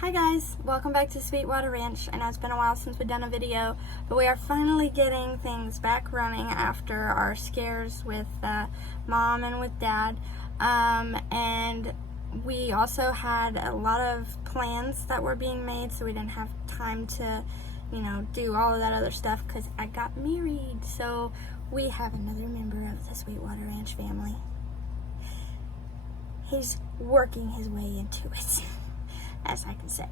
Hi guys, welcome back to Sweetwater Ranch. I know it's been a while since we've done a video, but we are finally getting things back running after our scares with Mom and with Dad. And we also had a lot of plans that were being made, so we didn't have time to, do all of that other stuff because I got married. So we have another member of the Sweetwater Ranch family. He's working his way into it. As I can say.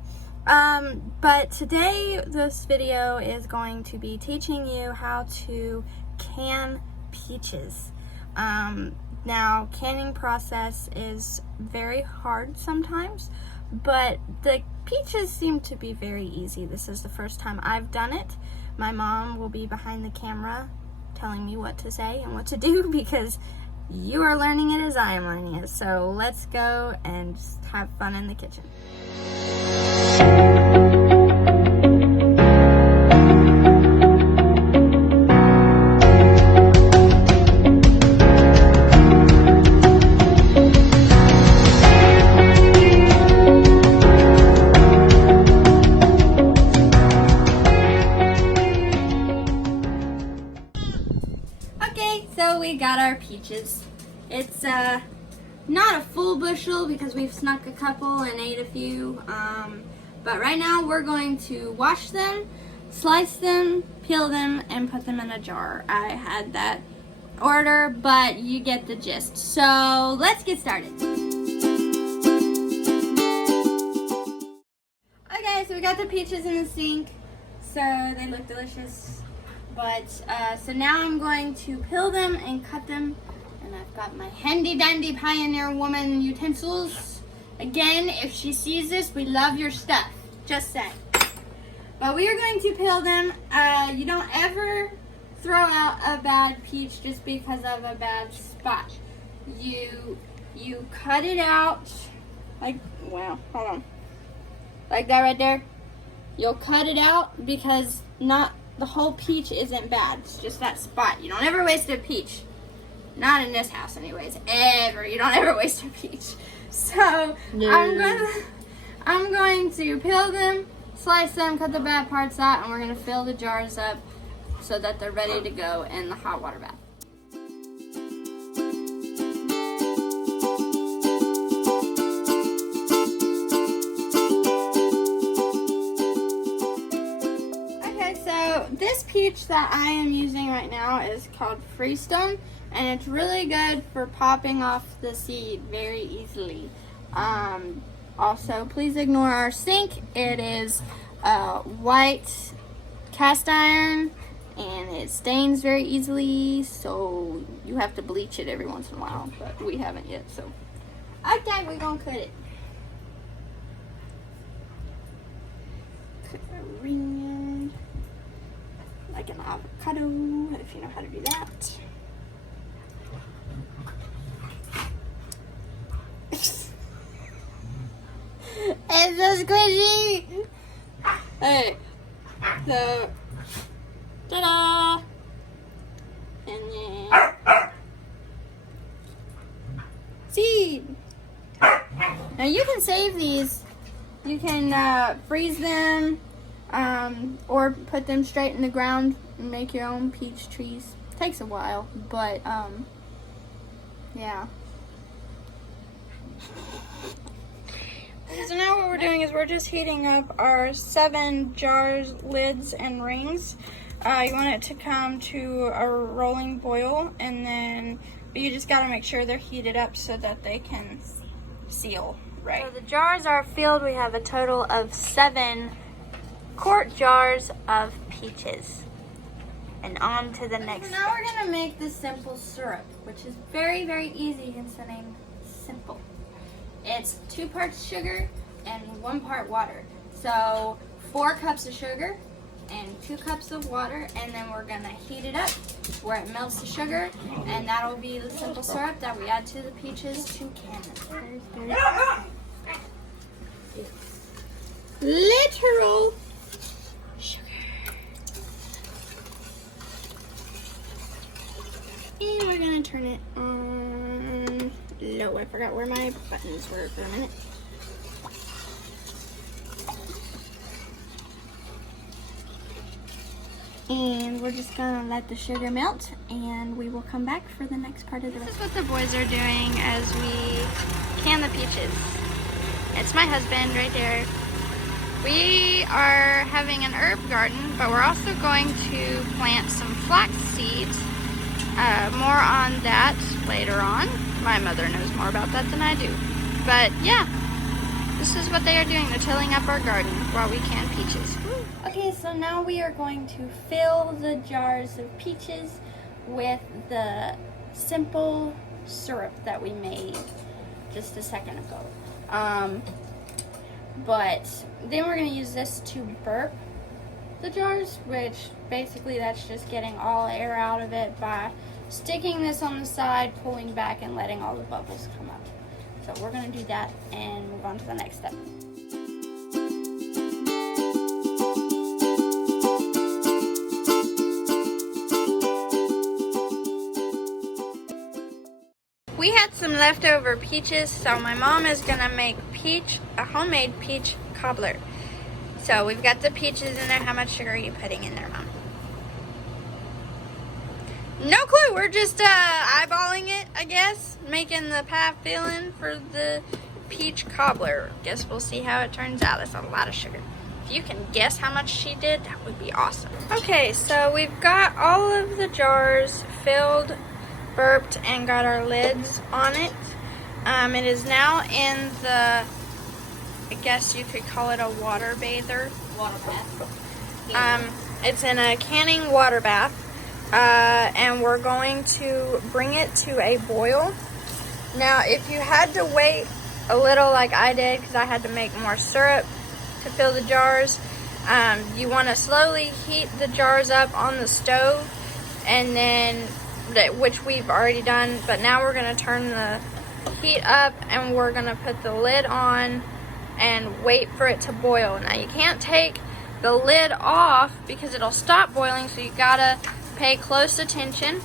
But today this video is going to be teaching you how to can peaches. Now, canning process is very hard sometimes, but the peaches seem to be very easy. This is the first time I've done it. My mom will be behind the camera telling me what to say and what to do because you are learning it as I am learning it. So let's go and just have fun in the kitchen. Okay, so we got our peaches. It's not a full bushel because we've snuck a couple and ate a few. But right now we're going to wash them, slice them, peel them, and put them in a jar. I had that order, but you get the gist. So let's get started. Okay, so we got the peaches in the sink. So they look delicious. But so now I'm going to peel them and cut them. And I've got my handy dandy Pioneer Woman utensils. Again, if she sees this, we love your stuff. Just saying. But we are going to peel them. You don't ever throw out a bad peach just because of a bad spot. You cut it out like, wow, hold on. Like that right there. You'll cut it out because not the whole peach isn't bad. It's just that spot. You don't ever waste a peach. Not in this house anyways. Ever. You don't ever waste a peach. So no. I'm going to peel them, slice them, cut the bad parts out, and we're going to fill the jars up so that they're ready to go in the hot water bath. Okay, so this peach that I am using right now is called Freestone, and it's really good for popping off the seed very easily. Also, please ignore our sink. It is white cast iron and it stains very easily, so you have to bleach it every once in a while, but we haven't yet, so okay, we're gonna cut it. Cut a ring like an avocado, if you know how to do that. It's so squishy! Hey, so, ta-da! And then, seed! Now you can save these. You can freeze them, or put them straight in the ground and make your own peach trees. Takes a while, but, yeah. So now what we're doing is we're just heating up our 7 jars, lids, and rings. You want it to come to a rolling boil, and then you just got to make sure they're heated up so that they can seal right. So the jars are filled. We have a total of 7 quart jars of peaches. And on to the next. So now we're going to make the simple syrup, which is very, very easy, hence the name simple. It's 2 parts sugar and 1 part water. So 4 cups of sugar and 2 cups of water, and then we're gonna heat it up where it melts the sugar, and that'll be the simple syrup that we add to the peaches to can. Literal sugar. And we're gonna turn it on low. I forgot where my buttons were for a minute. And we're just gonna let the sugar melt, and we will come back for the next part of the recipe. This is what the boys are doing as we can the peaches. It's my husband right there. We are having an herb garden, but we're also going to plant some flax seeds. More on that later on. My mother knows more about that than I do. But yeah, this is what they are doing. They're tilling up our garden while we can peaches. Okay, so now we are going to fill the jars of peaches with the simple syrup that we made just a second ago. But then we're going to use this to burp the jars, which basically that's just getting all air out of it by sticking this on the side, pulling back, and letting all the bubbles come up. So we're going to do that and move on to the next step. We had some leftover peaches, so my mom is gonna make a homemade peach cobbler. So we've got the peaches in there. How much sugar are you putting in there, Mom? No clue. We're just eyeballing it, I guess, making the pie filling for the peach cobbler. Guess we'll see how it turns out. That's a lot of sugar. If you can guess how much she did, that would be awesome. Okay, so we've got all of the jars filled, burped, and got our lids on it. It is now in the, I guess you could call it a water bather. Water bath. It's in a canning water bath, and we're going to bring it to a boil. Now, if you had to wait a little like I did, because I had to make more syrup to fill the jars, you want to slowly heat the jars up on the stove, and then which we've already done, but now we're going to turn the heat up and we're going to put the lid on and wait for it to boil. Now you can't take the lid off because it'll stop boiling, so you gotta pay close attention.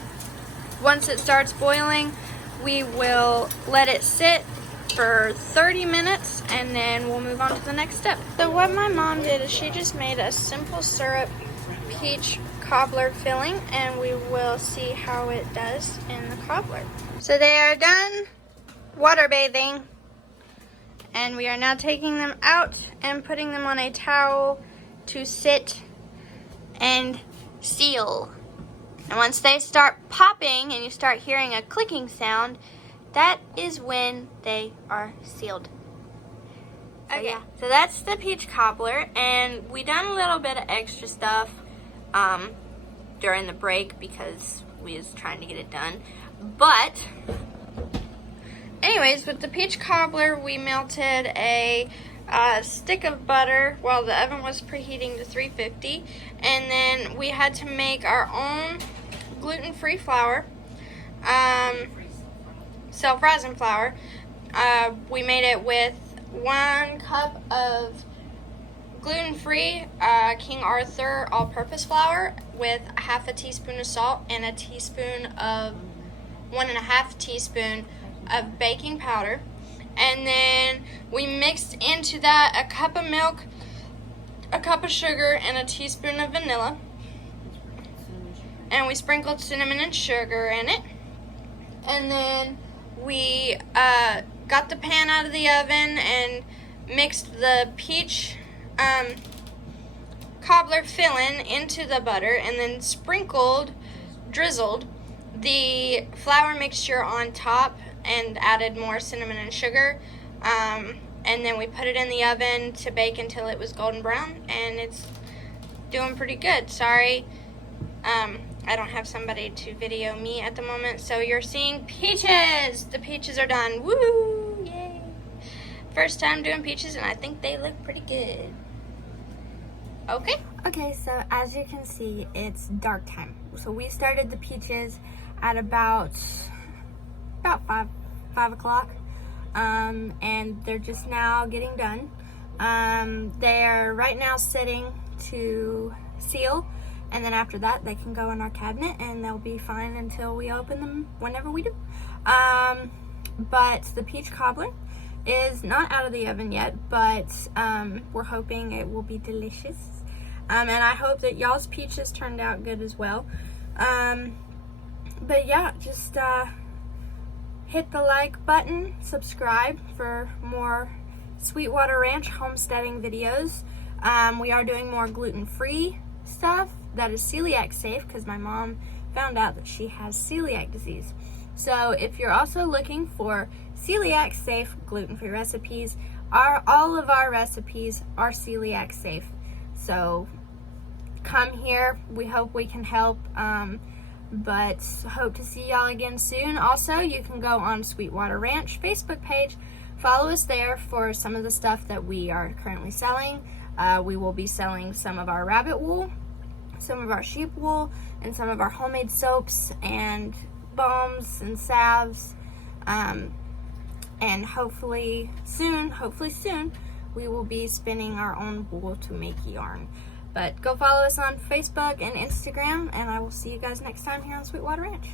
Once it starts boiling, we will let it sit for 30 minutes and then we'll move on to the next step. So what my mom did is she just made a simple syrup peach cobbler filling, and we will see how it does in the cobbler. So they are done water bathing, and we are now taking them out and putting them on a towel to sit and seal. And once they start popping and you start hearing a clicking sound, that is when they are sealed. Okay, yeah. So that's the peach cobbler, and we done a little bit of extra stuff during the break because we was trying to get it done. But anyways, with the peach cobbler, we melted a stick of butter while the oven was preheating to 350, and then we had to make our own gluten-free flour, self-rising flour. We made it with 1 cup of gluten-free King Arthur all-purpose flour with 1/2 teaspoon of salt and 1.5 teaspoon of baking powder. And then we mixed into that a cup of milk, a cup of sugar, and a teaspoon of vanilla. And we sprinkled cinnamon and sugar in it. And then we got the pan out of the oven and mixed the peach cobbler filling into the butter, and then drizzled the flour mixture on top and added more cinnamon and sugar, and then we put it in the oven to bake until it was golden brown, and it's doing pretty good. Sorry, I don't have somebody to video me at the moment, so you're seeing peaches. The peaches are done. Woo! Yay! First time doing peaches, and I think they look pretty good. Okay, so as you can see, it's dark time. So we started the peaches at about 5 o'clock, and they're just now getting done. They're right now sitting to seal, and then after that they can go in our cabinet and they'll be fine until we open them whenever we do. But the peach cobbler is not out of the oven yet, but we're hoping it will be delicious. And I hope that y'all's peaches turned out good as well. But yeah, just hit the like button, subscribe for more Sweetwater Ranch homesteading videos. We are doing more gluten-free stuff that is celiac safe, because my mom found out that she has celiac disease. So if you're also looking for celiac safe gluten-free recipes, all of our recipes are celiac safe. So come here. We hope we can help. But hope to see y'all again soon. Also, you can go on Sweetwater Ranch Facebook page. Follow us there for some of the stuff that we are currently selling. We will be selling some of our rabbit wool, some of our sheep wool, and some of our homemade soaps and balms and salves. And hopefully soon, we will be spinning our own wool to make yarn. But go follow us on Facebook and Instagram, and I will see you guys next time here on Sweetwater Ranch.